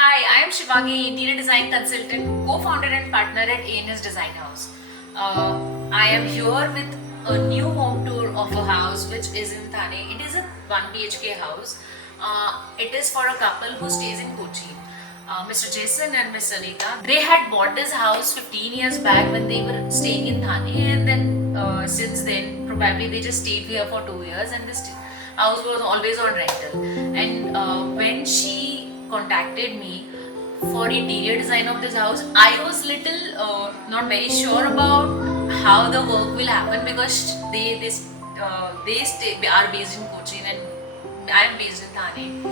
Hi, I am Shivangi, interior design consultant, co-founder and partner at ANS Design House. I am here with a new home tour of a house which is in Thane. It is a 1 BHK house. It is for a couple who stays in Kochi. Mr. Jason and Miss Anita. They had bought this house 15 years back when they were staying in Thane, and then since then probably they just stayed here for 2 years, and this house was always on rental. And when she contacted me for interior design of this house, I was little not very sure about how the work will happen because they are based in Kochi and I am based in Thane.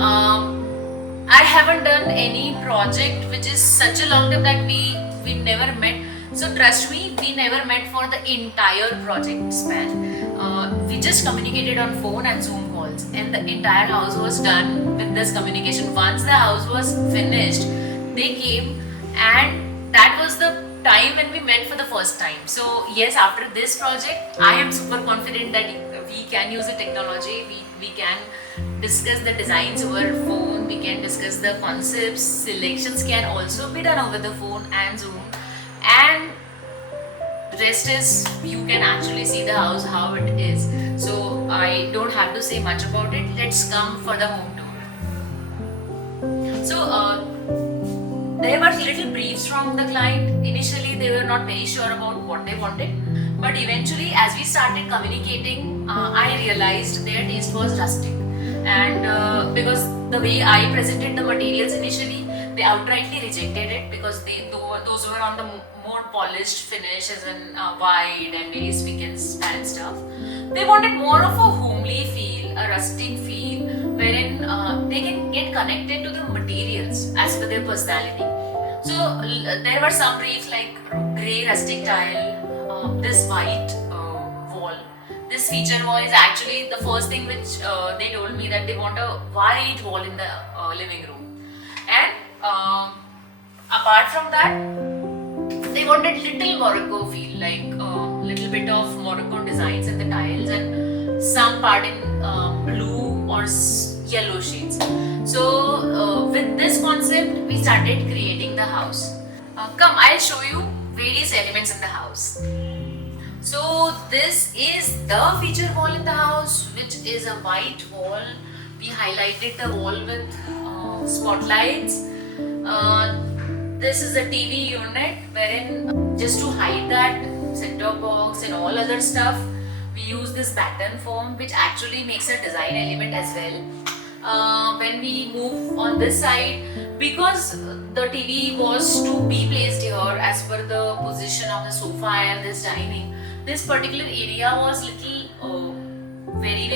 I haven't done any project which is such a long time that we never met. So trust me, we never met for the entire project span. We just communicated on phone and Zoom calls, and the entire house was done with this communication. Once the house was finished, they came, and that was the time when we met for the first time. So yes, after this project, I am super confident that we can use the technology. We can discuss the designs over phone. We can discuss the concepts. Selections can also be done over the phone and Zoom, and rest is you can actually see the house how it is. So I don't have to say much about it. Let's come for the home tour. So there were little briefs from the client. Initially they were not very sure about what they wanted, but eventually as we started communicating, I realized their taste was rustic. And because the way I presented the materials initially, they outrightly rejected it because those were on the more polished finish, as in wide and very spick and span stuff. They wanted more of a homely feel, a rustic feel, wherein they can get connected to the materials as per their personality. So there were some briefs like grey rustic tile, this white wall. This feature wall is actually the first thing which they told me, that they want a white wall in the living room. And apart from that, they wanted little Morocco feel, like little bit of Morocco designs in the tiles and some part in blue or yellow shades. So with this concept, we started creating the house. Come, I'll show you various elements in the house. So this is the feature wall in the house, which is a white wall. We highlighted the wall with spotlights. This is a TV unit, wherein just to hide that set-top box and all other stuff, we use this batten form, which actually makes a design element as well. When we move on this side, because the TV was to be placed here as per the position of the sofa and this dining, this particular area was little very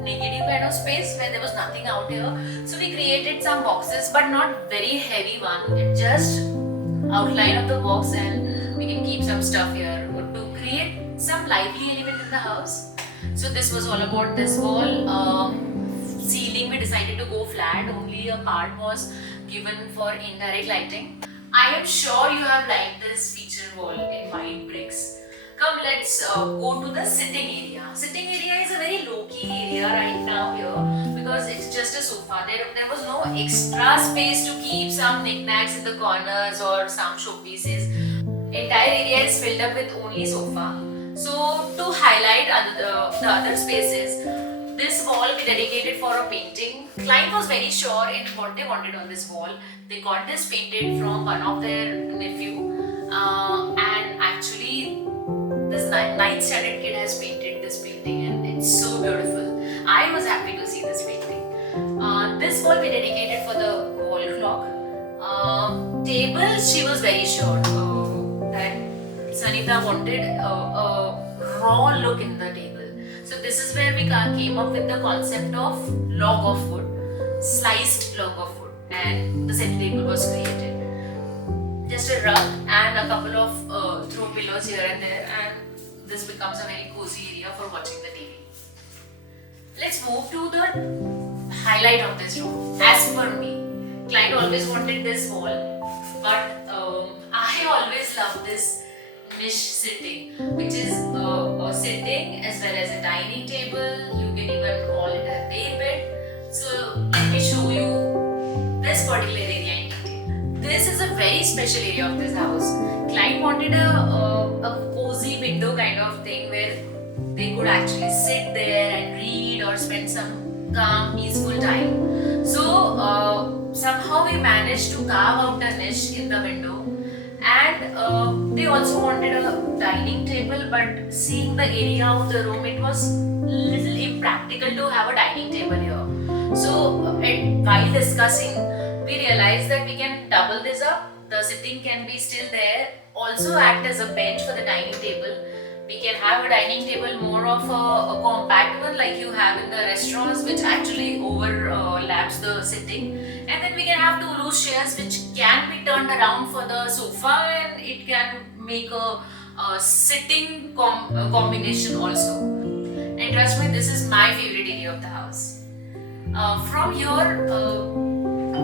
negative kind of space where there was nothing out here. So we created some boxes, but not very heavy one. It just outline of the box, and we can keep some stuff here to create some lively element in the house. So this was all about this wall. Ceiling we decided to go flat. Only a part was given for indirect lighting. I am sure you have liked this feature wall in white bricks. Come, let's go to the sitting area. Sitting area is a very low-key area right now here because it's just a sofa. There was no extra space to keep some knickknacks in the corners or some showpieces. Entire area is filled up with only sofa. So to highlight the other spaces, this wall we dedicated for a painting. Client was very sure in what they wanted on this wall. They got this painted from one of their nephew, and actually this 9th standard kid has painted this painting, and it's so beautiful. I was happy to see this painting. This wall we dedicated for the wall clock. Table, she was very sure that Sanita wanted a raw look in the table. So this is where we came up with the concept of log of wood, sliced log of wood, and the center table was created. Just a rug and a couple of throw pillows here and there, and this becomes a very cozy area for watching the TV. Let's move to the highlight of this room. As per me, client always wanted this wall, but I always love this niche sitting, which is a sitting as well as a dining table. You can even call it a day bed. So let me show you this particular special area of this house. Client wanted a cozy window kind of thing where they could actually sit there and read or spend some calm, peaceful time. So somehow we managed to carve out a niche in the window, and they also wanted a dining table, but seeing the area of the room, it was little impractical to have a dining table here. So while discussing, we realized that we can double this up. The sitting can be still there, also act as a bench for the dining table. We can have a dining table more of a compact one like you have in the restaurants, which actually overlaps the sitting. And then we can have two loose chairs which can be turned around for the sofa, and it can make a sitting combination also. And trust me, this is my favorite area of the house. From here,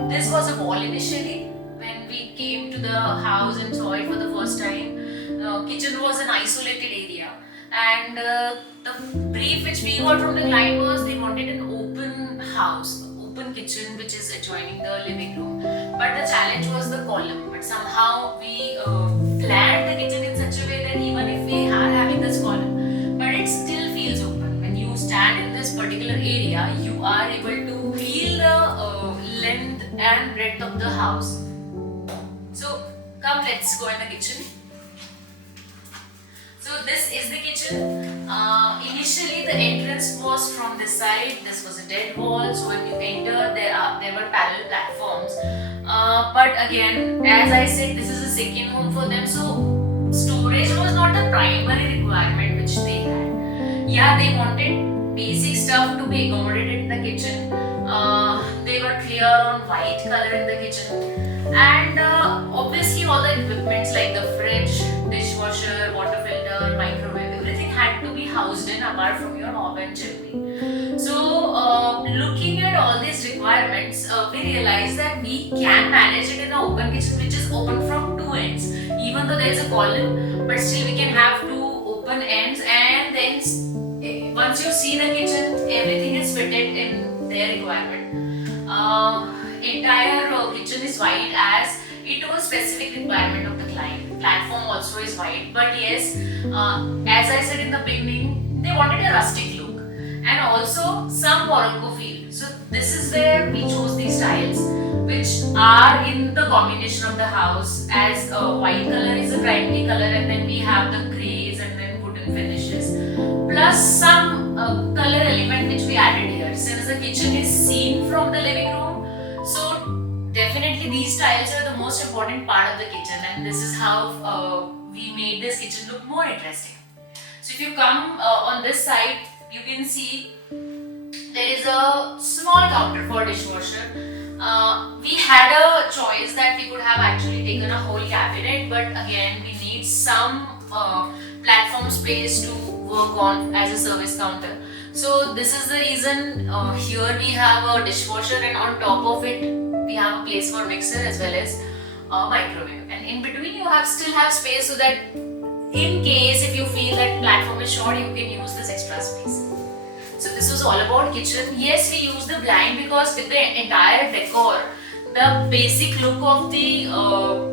this was a wall initially. When we came to the house and saw it for the first time, kitchen was an isolated area, and the brief which we got from the client was they wanted an open house, open kitchen which is adjoining the living room. But the challenge was the column. But somehow we planned the kitchen in such a way that even if we are having this column, but it still feels open. When you stand in this particular area, you are able to feel the length and breadth of the house. So come, let's go in the kitchen. So this is the kitchen. Initially the entrance was from this side. This was a dead wall, so when you enter there were parallel platforms. But again, as I said, this is a second home for them, so storage was not a primary requirement which they had. Yeah, they wanted basic stuff to be accommodated in the kitchen. They were clear on white color in the kitchen, and obviously all the equipments like the fridge, dishwasher, water filter, microwave, everything had to be housed in apart from your hob and chimney. So looking at all these requirements, we realized that we can manage it in an open kitchen which is open from two ends. Even though there is a column, but still we can have two open ends, and then once you see the kitchen, everything is fitted in their requirement. Entire kitchen is white as it was specific requirement of the client. Platform also is white, but yes, as I said in the beginning, they wanted a rustic look and also some Morocco feel. So this is where we chose these tiles, which are in the combination of the house, as white color is the primary color, and then we have the greys and then wooden finishes, plus some color element which we added here. Since the kitchen is seen from the living room, so definitely these tiles are the most important part of the kitchen, and this is how we made this kitchen look more interesting. So if you come on this side, you can see there is a small counter for dishwasher. We had a choice that we could have actually taken a whole cabinet, but again we need some platform space to work on as a service counter. So this is the reason here we have a dishwasher, and on top of it we have a place for mixer as well as a microwave, and in between you still have space so that in case if you feel that platform is short, you can use this extra space. So this was all about kitchen. Yes, we used the blind because with the entire decor, the basic look of the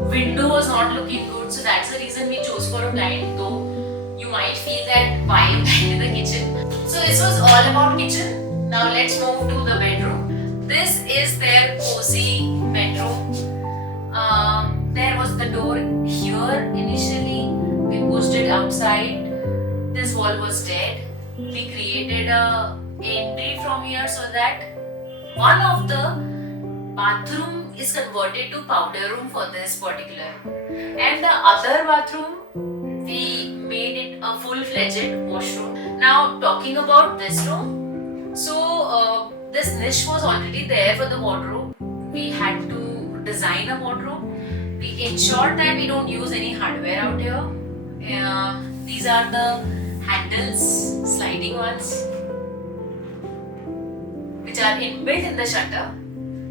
window was not looking good. So that's the reason we chose for a blind, though you might feel that vibe in the kitchen. So this was all about kitchen. Now let's move to the bedroom. This is their cozy bedroom. There was the door here initially. We pushed it outside. This wall was dead. We created a entry from here so that one of the bathroom is converted to powder room for this particular, and the other bathroom we made it a full-fledged washroom. Now talking about this room, so this niche was already there for the wardrobe. We had to design a wardrobe. We ensured that we don't use any hardware out here. These are the handles, sliding ones, which are inbuilt in the shutter.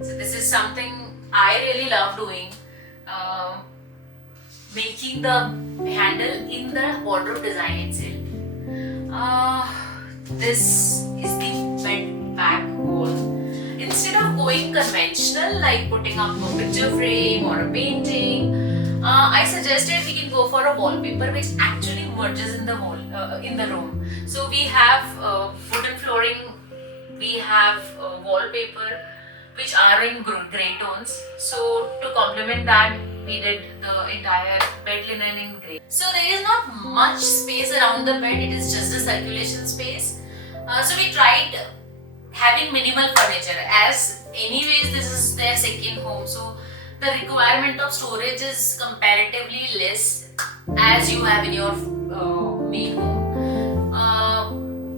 So this is something I really love doing, making the handle in the wardrobe design itself. This is the bed back wall. Instead of going conventional like putting up a picture frame or a painting, I suggested we can go for a wallpaper which actually merges in the wall in the room. So we have wooden flooring, we have wallpaper which are in grey tones. So to complement that, we did the entire bed linen in grey. So there is not much space around the bed, it is just a circulation space. So we tried having minimal furniture, as anyways this is their second home, so the requirement of storage is comparatively less as you have in your main home.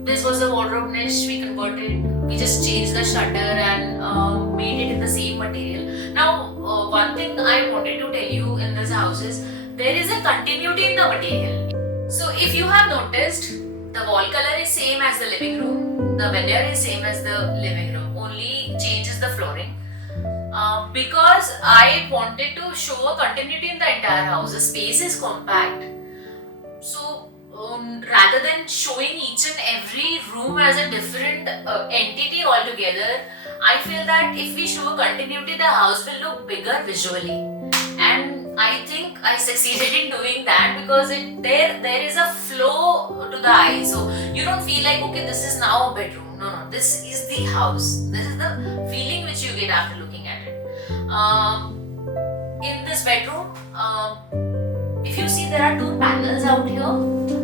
This was a wardrobe niche we converted. We just changed the shutter and made it in the same material. Now, one thing I wanted to tell you in this house is there is a continuity in the material. So, if you have noticed, the wall color is same as the living room, the veneer is same as the living room, only change is the flooring. Because I wanted to show a continuity in the entire house. The space is compact. So rather than showing each and every room as a different entity altogether, I feel that if we show a continuity, the house will look bigger visually. And I think I succeeded in doing that because there is a flow to the eye. So you don't feel like, okay, this is now a bedroom. No, this is the house. This is the feeling which you get after looking at it. In this bedroom, if you see, there are two panels out here,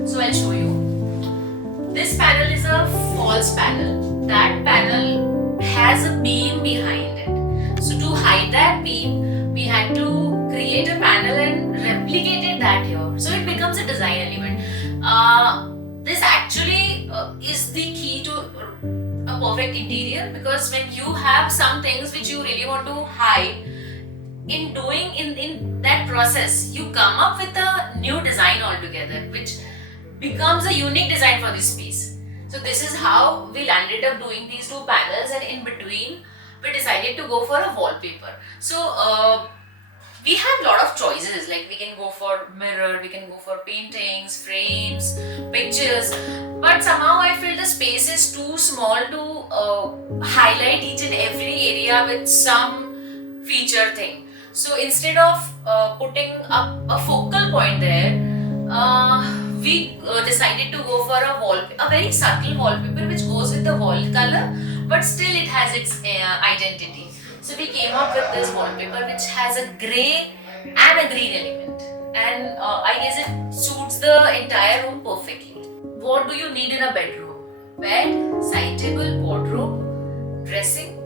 so I'll show you. This panel is a false panel. That panel has a beam behind it. So to hide that beam, we had to create a panel and replicated that here. So it becomes a design element. This actually is the key to a perfect interior, because when you have some things which you really want to hide, in that process you come up with a new design altogether which becomes a unique design for this space. So this is how we landed up doing these two panels, and in between we decided to go for a wallpaper. So we have a lot of choices, like we can go for mirror, we can go for paintings, frames, pictures, but somehow I feel the space is too small to highlight each and every area with some feature thing. So instead of putting up a focal point there, we decided to go for a very subtle wallpaper which goes with the wall color, but still it has its identity. So we came up with this wallpaper which has a grey and a green element, and I guess it suits the entire room perfectly. What do you need in a bedroom? Bed, side table, wardrobe, dressing,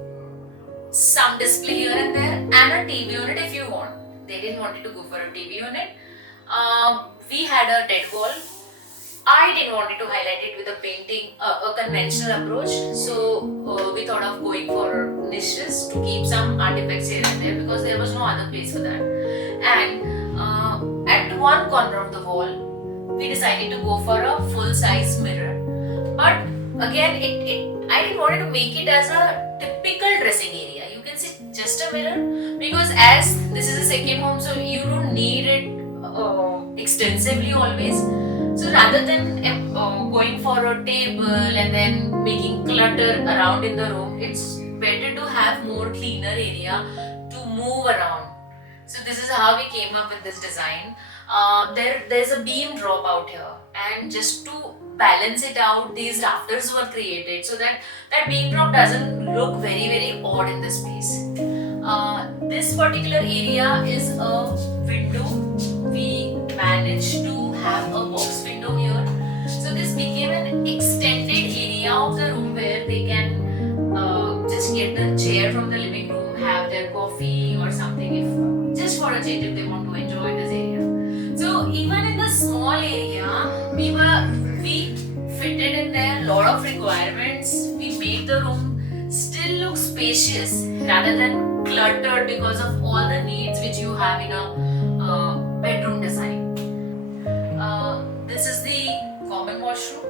some display here and there, and a TV unit if you want. They didn't want to go for a TV unit. We had a dead wall. I didn't want to highlight it with a painting, a conventional approach. So we thought of going for niches to keep some artifacts here and there, because there was no other place for that. And at one corner of the wall, we decided to go for a full-size mirror. But again, I didn't want to make it as a typical dressing area. You can see just a mirror, because as this is a second home, so you don't need it extensively always. So rather than going for a table and then making clutter around in the room, it's better to have more cleaner area to move around. So this is how we came up with this design. There's a beam drop out here, and just to balance it out, these rafters were created so that beam drop doesn't look very odd in this space. This particular area is a window. We managed to have a box window here, so this became an extended area of the room where they can just get the chair from the living room, have their coffee or something, if just for a change, if they want to enjoy this area. So even in the small area, we fitted in there a lot of requirements. We made the room still look spacious rather than cluttered because of all the needs which you have in a bedroom design. This is the common washroom.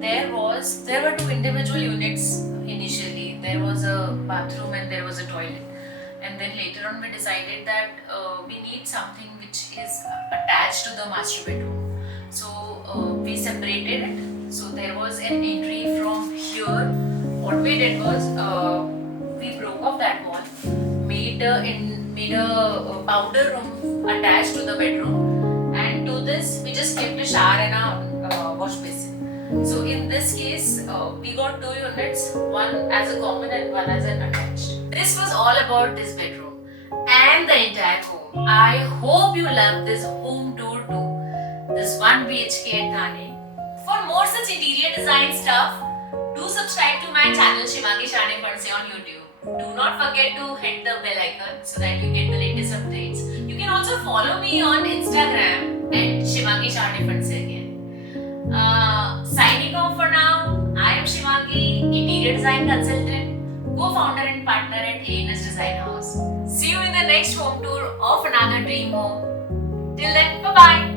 There were two individual units initially. There was a bathroom and there was a toilet. And then later on we decided that we need something which is attached to the master bedroom. So we separated it. So there was an entry from here. What we did was we broke off that wall, made need a powder room attached to the bedroom, and to this we just kept a shower and a wash basin. So in this case, we got 2 units, one as a common and one as an attached. This was all about this bedroom and the entire home. I hope you love this home tour too. This 1 BHK at Thane. For more such interior design stuff, do subscribe to my channel Shimaki Shane Panse on YouTube. Do not forget to hit the bell icon so that you get the latest updates. You can also follow me on Instagram at Shimaki Shane Panse again. Signing off for now. I am Shimaki, interior design consultant, co-founder and partner at ANS Design House. See you in the next home tour of another dream home. Till then, bye bye.